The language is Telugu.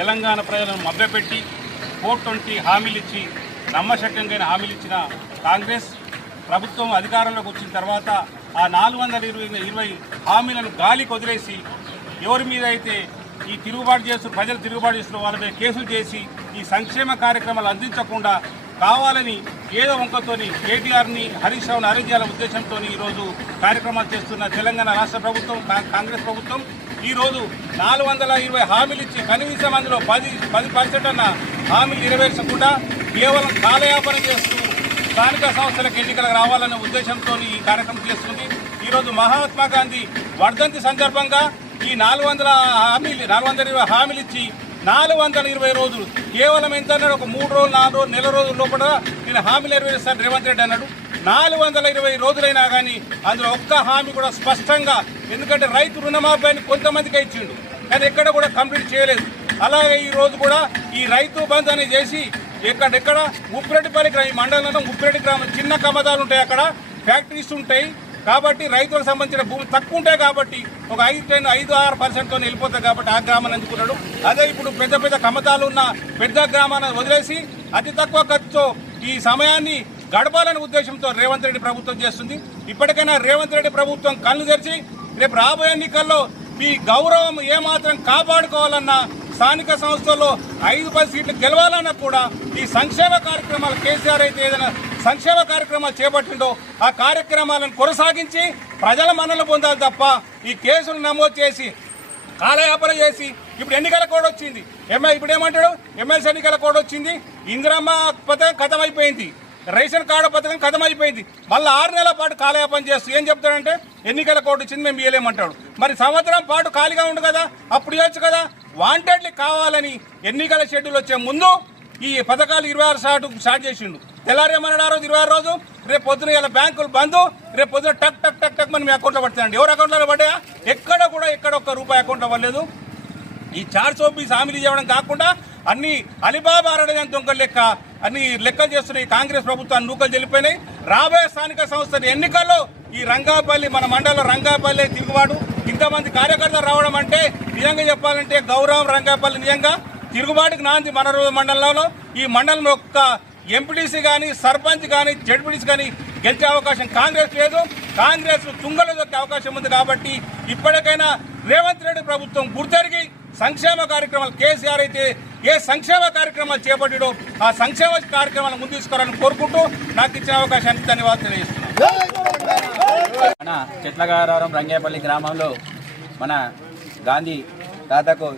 తెలంగాణ ప్రజలను మభ్యపెట్టి ఫోర్ ట్వంటీ నమ్మశక్యంగా హామీలు ఇచ్చిన కాంగ్రెస్ ప్రభుత్వం అధికారంలోకి వచ్చిన తర్వాత ఆ నాలుగు వందల ఇరవై ఇరవై హామీలను గాలికి వదిలేసి ఎవరి మీద అయితే ఈ తిరుగుబాటు చేస్తూ ప్రజలు తిరుగుబాటు చేస్తున్న వాళ్ళ మీద కేసులు చేసి ఈ సంక్షేమ కార్యక్రమాలు అందించకుండా కావాలని ఏదో వంకతోని కేటీఆర్ని హరీష్ రావుని అరెస్ట్ చేయాలనే ఉద్దేశంతో ఈరోజు కార్యక్రమాలు చేస్తున్న తెలంగాణ రాష్ట్ర ప్రభుత్వం కాంగ్రెస్ ప్రభుత్వం. ఈరోజు నాలుగు వందల ఇరవై హామీలు ఇచ్చి కనీసం అందులో పది పది పర్సెంట్ అన్న హామీలు నెరవేర్చకుండా కేవలం కాలయాపన చేస్తూ స్థానిక సంస్థలకు ఎన్నికలకు రావాలనే ఉద్దేశంతో ఈ కార్యక్రమం చేస్తుంది. ఈరోజు మహాత్మా గాంధీ వర్ధంతి సందర్భంగా ఈ నాలుగు వందల హామీలు నాలుగు వందల ఇరవై హామీలు ఇచ్చి నాలుగు వందల ఇరవై రోజులు. కేవలం ఎంత అన్నాడు? ఒక మూడు రోజులు నాలుగు రోజులు నెల రోజుల లోపల నేను హామీలు నెరవేరుస్తాను. రేవంత్ రెడ్డి అన్నాడు. నాలుగు వందల ఇరవై రోజులైనా కానీ అందులో ఒక్క హామీ కూడా స్పష్టంగా ఎందుకంటే రైతు రుణమాఫీ కొంతమందికి ఇచ్చిండు. కానీ ఎక్కడ కూడా కంప్లీట్ చేయలేదు. అలాగే ఈ రోజు కూడా ఈ రైతు బంద్ అని చేసి ఎక్కడెక్కడ ఉప్పిరెడ్డిపల్లి గ్రామం ఈ మండలంలో ఉప్పిరెడ్డి గ్రామం చిన్న కమదాలు ఉంటాయి అక్కడ. ఫ్యాక్టరీస్ ఉంటాయి. కాబట్టి రైతులకు సంబంధించిన భూమి తక్కువ ఉంటాయి కాబట్టి ఒక ఐదు టెన్ ఐదు ఆరు పర్సెంట్తో వెళ్ళిపోతాయి కాబట్టి ఆ గ్రామాన్ని అందుకున్నాడు అదే ఇప్పుడు పెద్ద పెద్ద కమతాలు ఉన్న పెద్ద గ్రామాన్ని వదిలేసి అతి తక్కువ ఖర్చుతో ఈ సమయాన్ని గడపాలనే ఉద్దేశంతో రేవంత్ రెడ్డి ప్రభుత్వం చేస్తుంది. ఇప్పటికైనా రేవంత్ రెడ్డి ప్రభుత్వం కళ్ళు తెరిచి రేపు రాబోయే ఎన్నికల్లో మీ గౌరవం ఏమాత్రం కాపాడుకోవాలన్నా స్థానిక సంస్థల్లో ఐదు పది సీట్లు గెలవాలన్నా కూడా ఈ సంక్షేమ కార్యక్రమాలు కేసీఆర్ అయితే ఏదైనా సంక్షేమ కార్యక్రమాలు చేపట్టిండో ఆ కార్యక్రమాలను కొనసాగించి ప్రజల మన్నలు పొందాలి తప్ప ఈ కేసులు నమోదు చేసి కాలయాపన చేసి ఇప్పుడు ఎన్నికల కోడ్ వచ్చింది. ఎంఐ ఇప్పుడు ఏమంటాడు? ఎమ్మెల్సీ ఎన్నికల కోడ్ వచ్చింది. ఇందిరమ్మ పథకం ఖతం అయిపోయింది రేషన్ కార్డు పథకం ఖతం అయిపోయింది మళ్ళీ ఆరు నెలల పాటు కాలయాపన చేస్తూ ఏం చెప్తాడంటే ఎన్నికల కోడ్ వచ్చింది మేము ఇవ్వలేమంటాడు మరి సంవత్సరం పాటు ఖాళీగా ఉండు కదా అప్పుడు ఇవ్వచ్చు కదా. వాంటెడ్లీ కావాలని ఎన్నికల షెడ్యూల్ వచ్చే ముందు ఈ పథకాలు ఇరవై ఆరు స్టార్ట్ స్టార్ట్ చేసిండు. తెల్లారేమన్నాడు ఆ రోజు ఇరవై ఆరు రోజు. రేపు పొద్దున ఇలా బ్యాంకులు బంద్. రేపు పొద్దున టక్ టక్ టక్ టక్ మన మీ అకౌంట్లో పడుతుందండి ఎవరు అకౌంట్లో పడ్డాయా? ఎక్కడ కూడా ఎక్కడ ఒక్క రూపాయి అకౌంట్లో పడలేదు. ఈ చార్ చౌబీస్ హామీలు ఇవ్వడం కాకుండా అన్ని అలిబాబా అరడజన దొంగ లెక్క అన్ని లెక్కలు చేస్తున్నాయి. కాంగ్రెస్ ప్రభుత్వాన్ని నూకలు చెల్లిపోయినాయి. రాబోయే స్థానిక సంస్థల ఎన్నికల్లో ఈ రంగాపల్లి మన మండలం రంగాపల్లి తిరుగుబాటు. ఇంతమంది కార్యకర్తలు రావడం అంటే నిజంగా చెప్పాలంటే గౌరవం రంగాపల్లి నిజంగా. తిరుగుబాటుకు నాంది మన రోజు మండలంలో ఈ మండలం యొక్క ఎంపీటీసీ కానీ సర్పంచ్ కానీ జడ్పీటీసీ కానీ గెలిచే అవకాశం కాంగ్రెస్ లేదు. కాంగ్రెస్ తుంగలో దొక్కే అవకాశం ఉంది కాబట్టి ఇప్పటికైనా రేవంత్ రెడ్డి ప్రభుత్వం గుర్తెరిగి సంక్షేమ కార్యక్రమాలు కేసీఆర్ అయితే ఏ సంక్షేమ కార్యక్రమాలు చేపట్టాడో ఆ సంక్షేమ కార్యక్రమాలను ముందు తీసుకోవాలని కోరుకుంటూ నాకు ఇచ్చిన అవకాశానికి ధన్యవాదాలు తెలియజేస్తున్నాను. మన చెట్లగారవరం రంగేపల్లి గ్రామంలో మన గాంధీ తాతకు